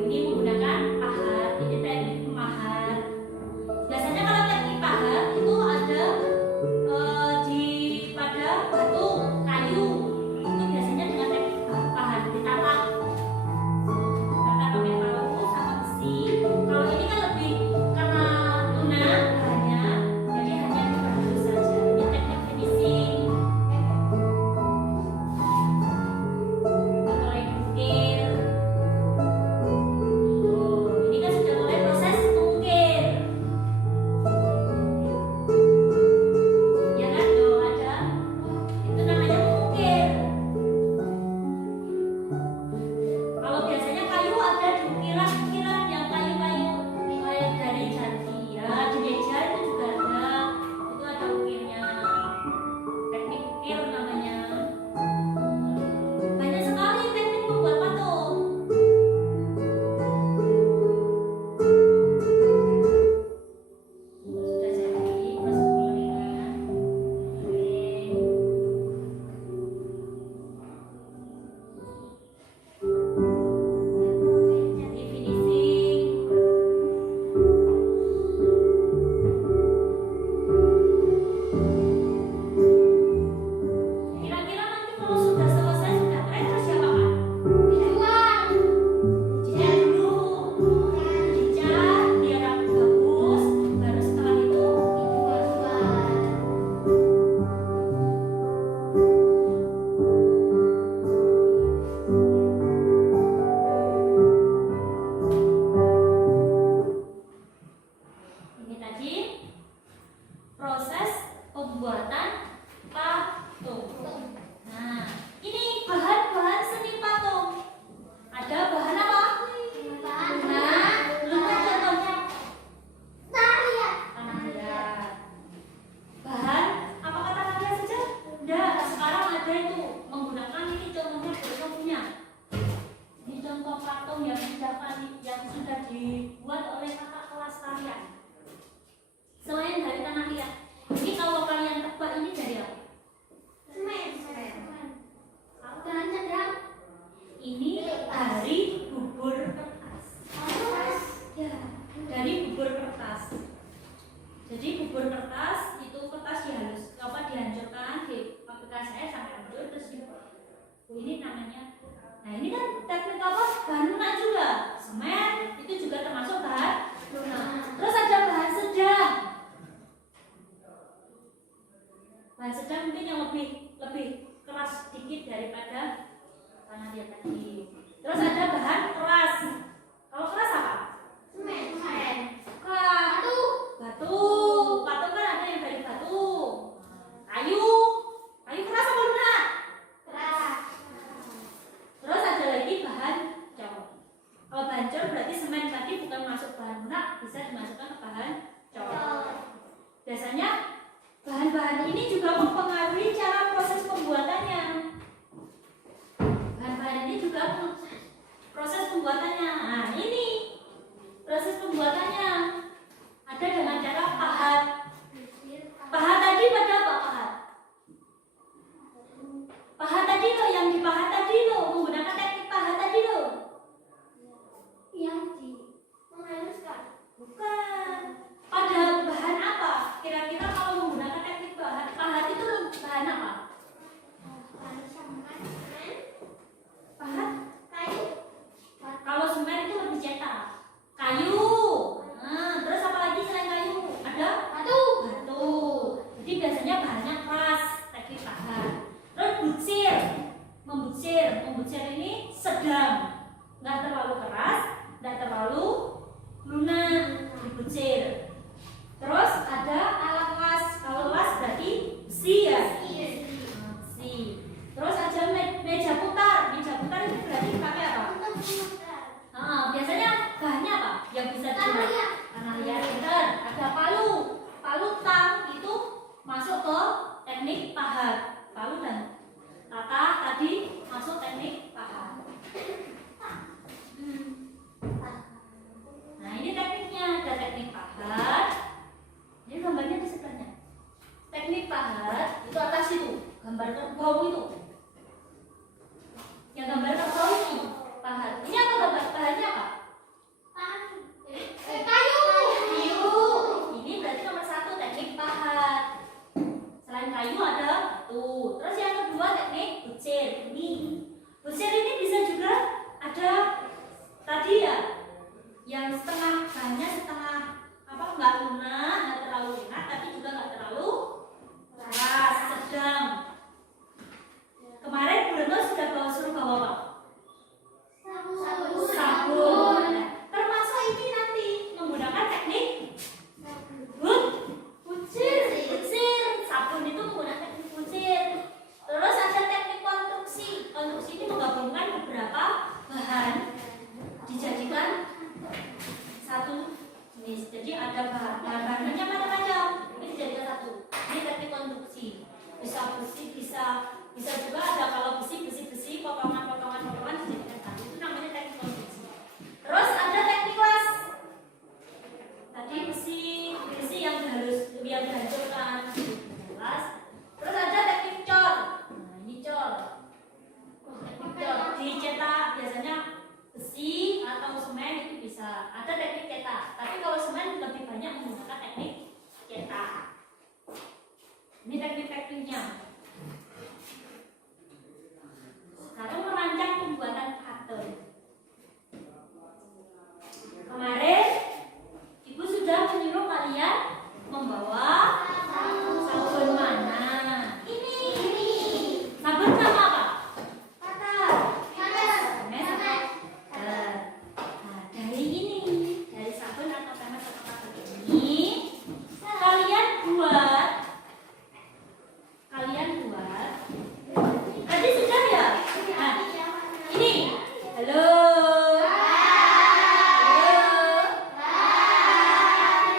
Ini menggunakan pahat. Ini teknik pemahat. Biasanya kalau teknik pahat itu Proses pembuatannya ada dengan cara pahat. Pahat tadi pada apa pahat? Pahat tadi loh, yang dipahat tadi loh, menggunakan teknik pahat tadi loh. Yang di menghaluskan. Bukan. Pada bahan apa? Kira-kira kalau menggunakan teknik pahat itu bahan apa? Pahat. Kayu. Kalau semen itu lebih cetak. Kayu. Nah, terus apa lagi selain kayu? Ada Batu. batu. Jadi biasanya bahannya keras, teknik pahat. Terus butsir. Membutsir ini sedang, nggak terlalu keras, nggak terlalu lunak, dibutsir. Terus ada alat las. Kalau las berarti besi ya. Besi. Terus ada meja putar. Meja putar ini berarti pakai apa? Biasanya bahannya apa? Yang bisa dibuat? Tanah liat. Benar. Ada palu. Palu tang itu masuk ke teknik pahat. Palu dan tata tadi masuk teknik pahat. Nah ini tekniknya, ada teknik pahat. Ini gambarnya di sebelahnya. Teknik pahat itu atas itu, gambar kerbau itu. Yang gambar kerbau itu pahat. Ini apa gambar bahannya apa? Kayu. Kayu. Ini berarti nomor 1 teknik pahat. Selain kayu ada batu. Terus yang kedua teknik butsir. Butsir ini bisa juga ada tadi ya, yang setengah bahannya setengah apa, nggak lunak, nggak terlalu lunak, tapi juga nggak terlalu keras, sedang. Kemarin Bu Retno sudah suruh bawa apa? Sabun. Termasuk ini nanti menggunakan teknik butsir. Sabun itu menggunakan teknik butsir. Terus ada teknik konstruksi. Konstruksi ini menggabungkan beberapa bahan dijadikan satu jenis. Jadi ada bahan-bahannya macam-macam. Ini dijadikan satu. Ini teknik konstruksi. Bisa besi, bisa juga ada kalau besi, potongan dijadikan satu. Itu namanya teknik konstruksi. Terus ada teknik las. Tadi besi yang dihancurkan, las. Terus ada teknik cor. Nah, ini cor. Teknik cor dicetak biasanya besi atau semen itu bisa. Ada teknik cetak. Tapi kalau semen lebih banyak menggunakan teknik cetak. Ini teknik-tekniknya. Sekarang merancang pembuatan kartun. Kemarin Ibu sudah menyuruh kalian membawa sabun mana? Ini. Sabun sama apa? Dari ini, dari sabun atau pemes atau apa ini, kalian buat. Tadi sudah ya? Nah, ini. Halo.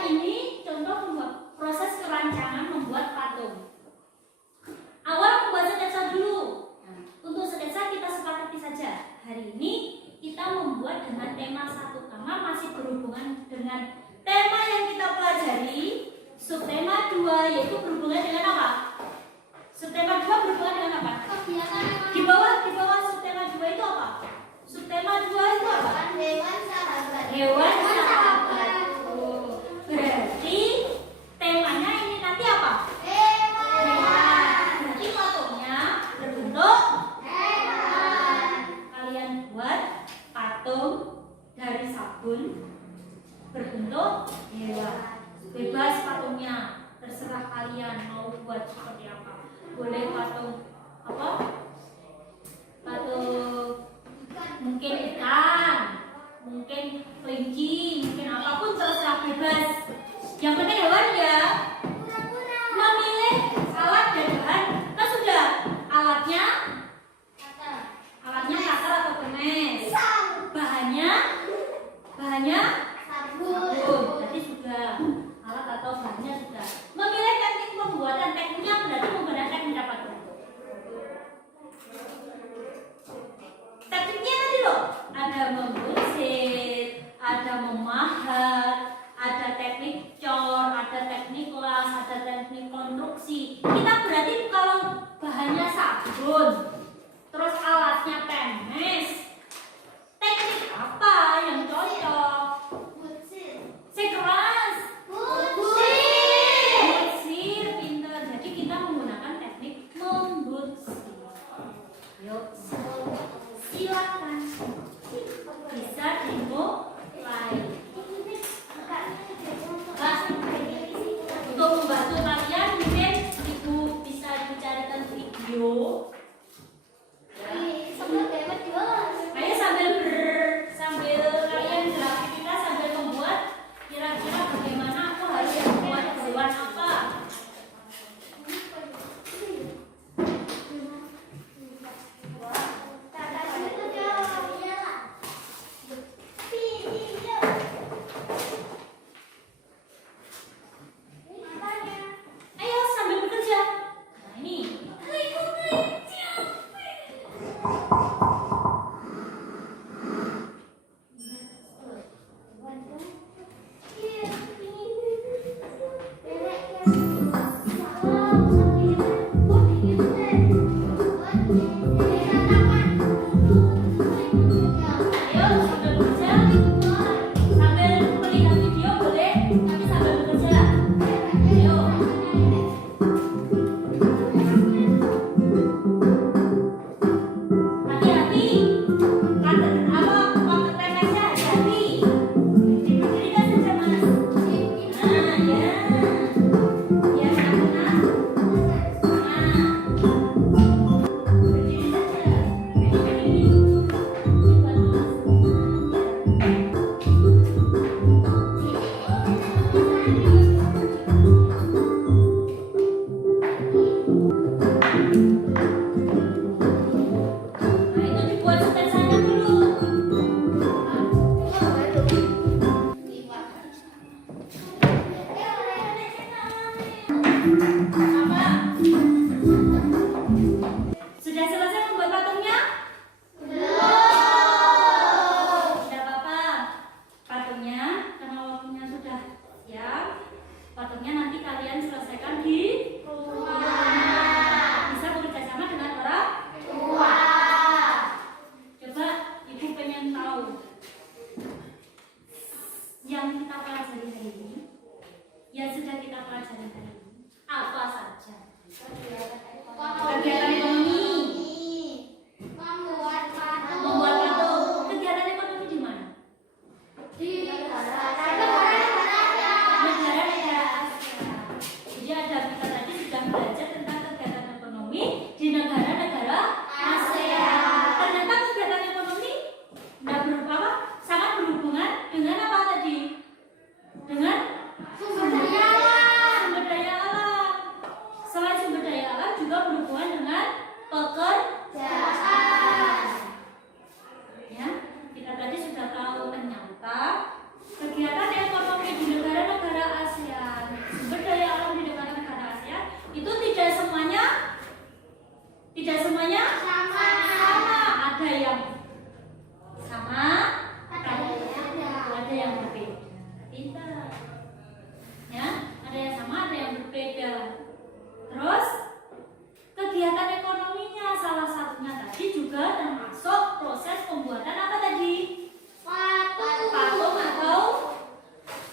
Ini contoh proses kerancangan membuat patung. Awal membuat sketsa dulu. Untuk sketsa kita sepakati saja. Hari ini kita membuat dengan tema satu karena masih berhubungan dengan tema yang kita pelajari. Subtema 2 yaitu berhubungan dengan apa? Subtema 2 berhubungan dengan apa? Di bawah subtema 2 itu apa? Subtema 2 itu apa? Hewan sahabat. Berarti temanya ini nanti apa? Berarti patungnya berbentuk kalian buat patung dari sabun berbentuk hewan. Bebas patungnya, terserah kalian mau buat seperti apa. Boleh patung apa? Patung mungkin ikan, mungkin kelinci, mungkin apapun, terserah bebas. Yang penting hewan ya. Memilih alat dan bahan. Kan sudah alatnya cutter atau pemes. Bahannya sabun. Jadi sudah alat atau bahannya sudah. Memilih teknik pembuatan, tekniknya berarti menggunakan teknik apa tuh? Tekniknya tadi loh, ada membutsir, ada memaham, teknik cor, ada teknik las, ada teknik konstruksi. Kita berarti kalau bahannya sabun, terus alatnya pemes, teknik apa yang cocok? Sekeras butsir, pintar. Jadi kita menggunakan teknik membutsir. Yuk, silakan bisa dimulai. Untuk membantu kalian mungkin ibu bisa dicarikan video. Ayo sambil kalian beraktivitas sambil membuat kira-kira bagaimana aku harus membuat hewan apa. Ayo sambil bekerja. Nah ini. Ayo sambil bekerja. Sambil melihat video boleh, tapi sambil bekerja. Ayo. Hati-hati. Waktu pemesnya hati-hati. Diberdirikan saja mas. Nah ya. Ya kena. Nah. Berdiri saja. Berdiri. Buat mas. Nah itu dibuat sketsanya dulu. Apa? Sudah selesai membuat patungnya? Tidak apa-apa. Patungnya, karena waktunya sudah siap, patungnya nanti kalian selesaikan di rumah. Bisa bekerja sama dengan orang tua. Coba ibu pengen tahu yang kita pelajari hari ini, yang sudah kita pelajari hari ini, apa saja? Kegiatan ekonomi. Membuat patung. Kegiatan ekonomi di mana? Negara-negara Asia. Jadi ada kita tadi sudah belajar tentang kegiatan ekonomi di negara-negara Asia. Ternyata kegiatan ekonomi tidak berupa apa? Sangat berhubungan dengan apa tadi? Dengan sumber daya alam. Selain sumber daya alam juga berhubungan dengan pekerjaan. Ya, kita tadi sudah tahu ternyata kegiatan ekonomi di negara-negara ASEAN, sumber daya alam di negara-negara ASEAN itu tidak semuanya sama. Ada yang sama, ada yang berbeda. Pintar. Ya, ada yang sama, ada yang berbeda. Terus kegiatan ekonominya salah satunya tadi juga termasuk proses pembuatan apa tadi? Patung atau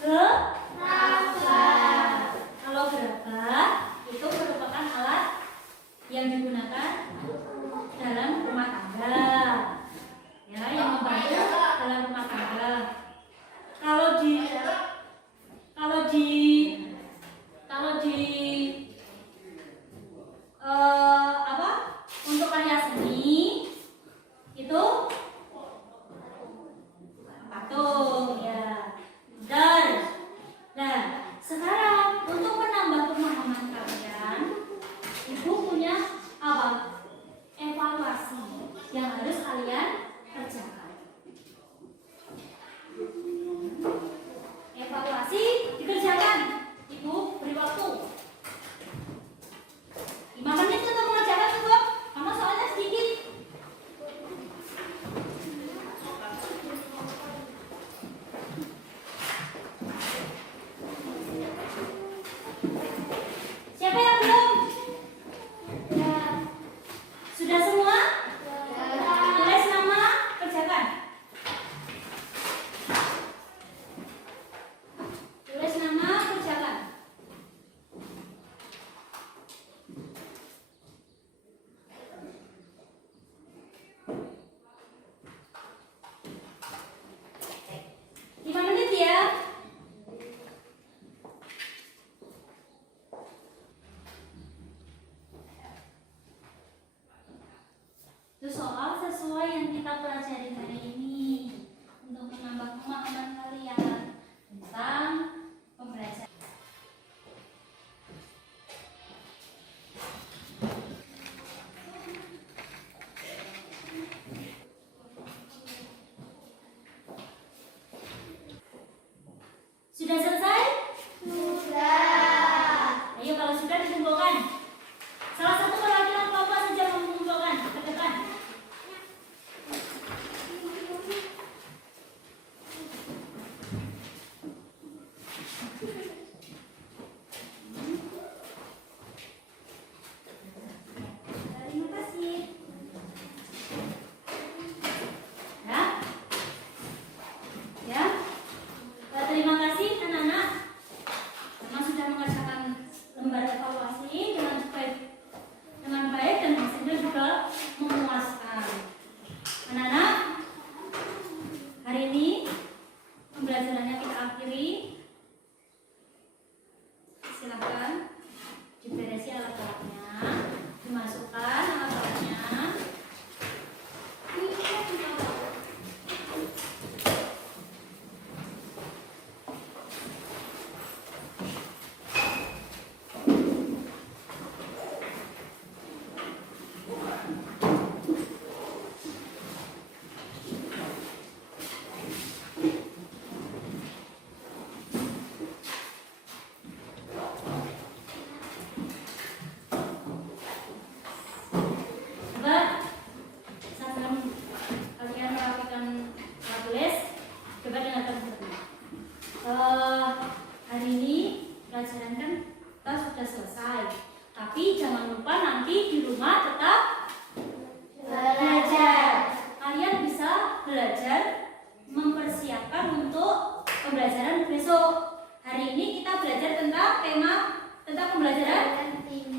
gerabah. Kalau gerabah itu merupakan alat yang digunakan dalam rumah tangga. Ya, yang membantu dalam rumah tangga. Kalau di apa? Untuk karya seni itu Siapa yang belum? Sudah semua? Tulis nama, kerjakan. Tulis nama, kerjakan. Lima menit ya. Itu soal sesuai yang kita pelajari hari ini untuk menambah pemahaman kalian tentang pembelajaran. Sudah selesai? Ayo kalau sudah dikumpulkan. Salah satu perwakilan kelompok saja mengumpulkan ke depan. Terima kasih. Ya? Ya? Terima kasih anak-anak. Memang sudah mengerjakan lembar evaluasi dengan baik dan hasilnya juga memuaskan. Anak-anak, hari ini pembelajarannya kita akhiri. Silakan diberesi alat-alatnya, dimasukkan alat-alatnya. Coba sebelum kalian melakukan tulis, coba dengarkan dulu. Hari ini pelajaran kan kita sudah selesai, tapi jangan lupa nanti di rumah tetap belajar. Kalian bisa belajar mempersiapkan untuk pembelajaran besok. Hari ini kita belajar tentang tema tentang pembelajaran 5.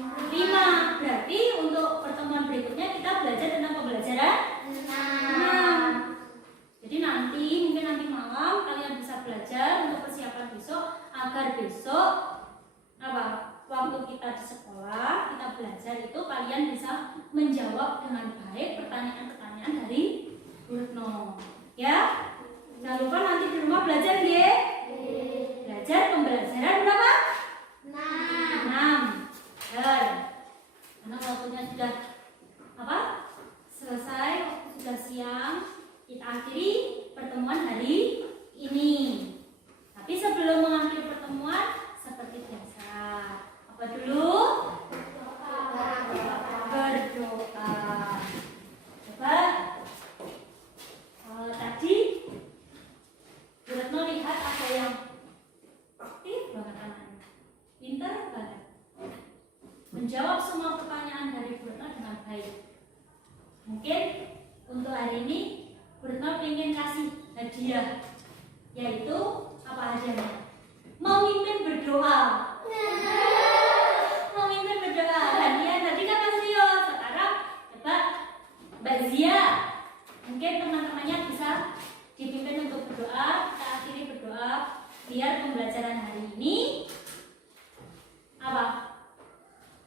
Berarti untuk pertemuan berikutnya kita belajar tentang pembelajaran 6. Jadi mungkin nanti malam kalian bisa belajar untuk persiapan besok agar besok waktu kita di sekolah kita belajar itu kalian bisa menjawab dengan baik pertanyaan-pertanyaan dari Bu Retno. Ya? Jangan lupa nanti di rumah belajar ya. Belajar pembelajaran berapa? 6. Karena waktunya sudah selesai, sudah siang, kita akhiri pertemuan hari ini. Tapi sebelum mengakhiri pertemuan, seperti biasa, apa dulu? Berdoa. Coba tadi Bu Retno lihat ada yang aktif banget anaknya, pintar banget, menjawab semua pertanyaan dari Bu Retno dengan baik. Mungkin untuk hari ini Bu Retno ingin kasih hadiah, yaitu apa hadiahnya? Memimpin berdoa. Memimpin berdoa. Hadiah tadi kan Mas Rio, sekarang coba Mbak Zia. Mungkin teman-temannya bisa dipimpin untuk berdoa. Kita akhiri berdoa biar pembelajaran hari ini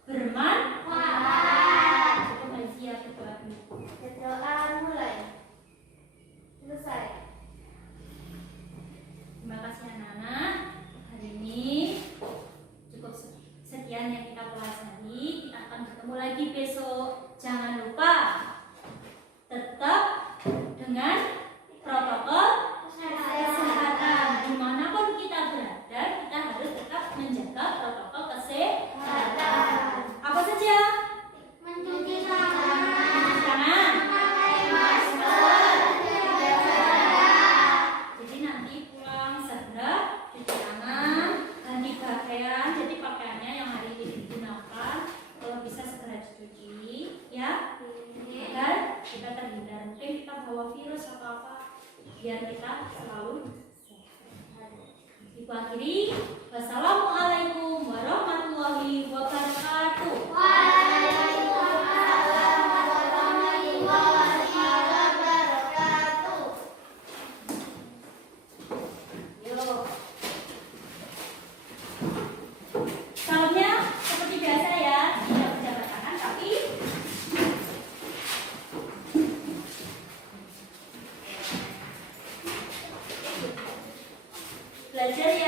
bermanfaat. Coba Mbak Zia berdoa dulu. Berdoa mulai. Selesai. Terima kasih anak-anak. Hari ini cukup sekian yang kita pelajari. Kita akan bertemu lagi besok. Jangan lupa tetap dengan protokol kesehatan. Dimanapun kita berada, kita harus tetap menjaga protokol kesehatan. Apa saja akhiri. Wassalamualaikum warahmatullahi wabarakatuh. Waalaikumsalam warahmatullahi wabarakatuh. Yuk. Salamnya seperti biasa ya, tidak berjabat tangan tapi belajar ya.